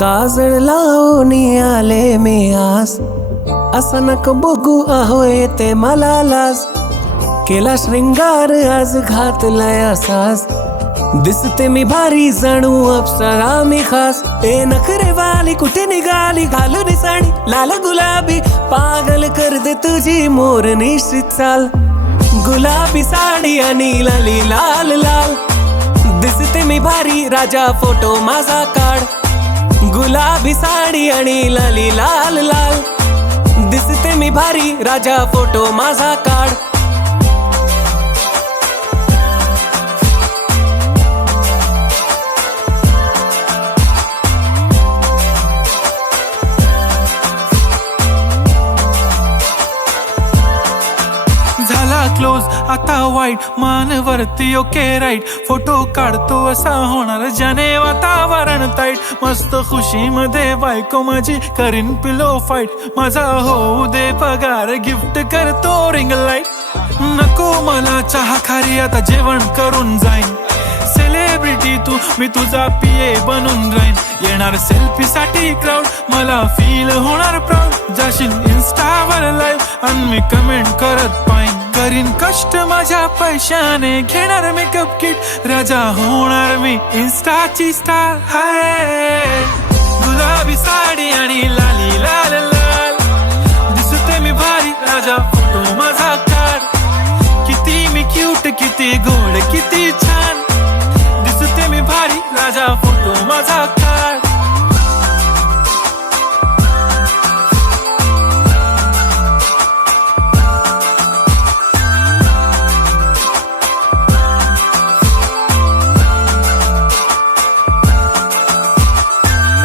काजळ लावून आले मी आस, असं नको बघू अहो येते मला लाज. केला श्रृंगार आज घातलाय असाच, दिसते मी भारी जणू अप्सरा मी खास. ए नखरे वाली कुठे निघाली घालून साडी लाल गुलाबी, पागल कर दे तुझी मोर निश्चित चाल. गुलाबी साडी आणि लाली लाल लाल, दिसते मी भारी राजा फोटो माझा काढ. गुलाबी साडी आणि लाली लाल लाल, दिसते मी भारी राजा फोटो माझा काढ. झाला क्लोज आता वाईट, मान वरती ओके राईट. फोटो काढतो असा होणार ज्याने वातावरण ताईट. मस्त खुशी मध्ये बायको माझी करीन पिलो फाईट. माझा होऊ दे पगार गिफ्ट करतो रिंग लाईट. नको मला चहा खारी आता जेवण करून जाईन. सेलिब्रिटी तू मी तुझा पिये बनून राहीन. येणार सेल्फी साठी क्राऊड मला फील होणार प्राऊड. जाशील इन्स्टावर लाईव्ह आणि मी कमेंट करत पाईन. करीन कष्ट माझ्या पैशाने घेणार मेकअप किट. राजा होणार मी इन्स्टाची स्टार. हाय गुलाबी साडी आणि लाली लाल लाल, दिसते मी भारी राजा फोटो माझा काढ. किती मी क्यूट किती गोड किती छान, दिसते मी भारी राजा फोटो माझा काढ.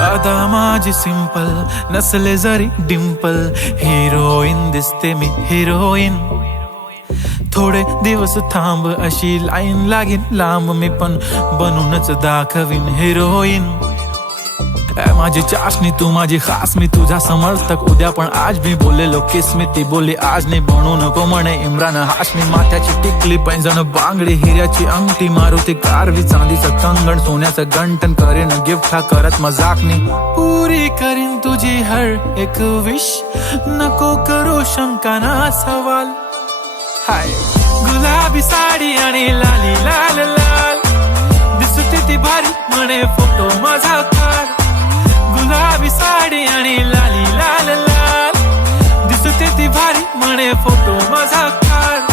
अदा माझी सिंपल नसले जरी डिंपल, हिरोईन दिसते मी हिरोईन. थोडे दिवस थांब अशी लाईन लागेल लांब, मी पण बनूनच दाखवीन हिरोईन. माझी चाशनी तू माझी खास, मी तुझा समर्थक उद्या पण आज. मी बोललेलो किस मी ती बोलली आज नाही. बनू नको म्हणे इम्रान हाशमी. माथ्याची टिकली पैंजण बांगडी हिऱ्याची अंगठी, मारुती कारवी चांदीचं कंगण सोन्याचं गंटन. करेन गिफ्ट हा करत मजाकनी. पुरी करीन तुझी हर एक विश, नको करू शंका ना सवाल. हाय गुलाबी साडी आणि लाली लाल लाल, दिसते ती भारी म्हणे फोटो माझा काढ. गुलाबी साडी आणि लाली लाल लाल, दिसते ती भारी म्हणे फोटो माझा काढ.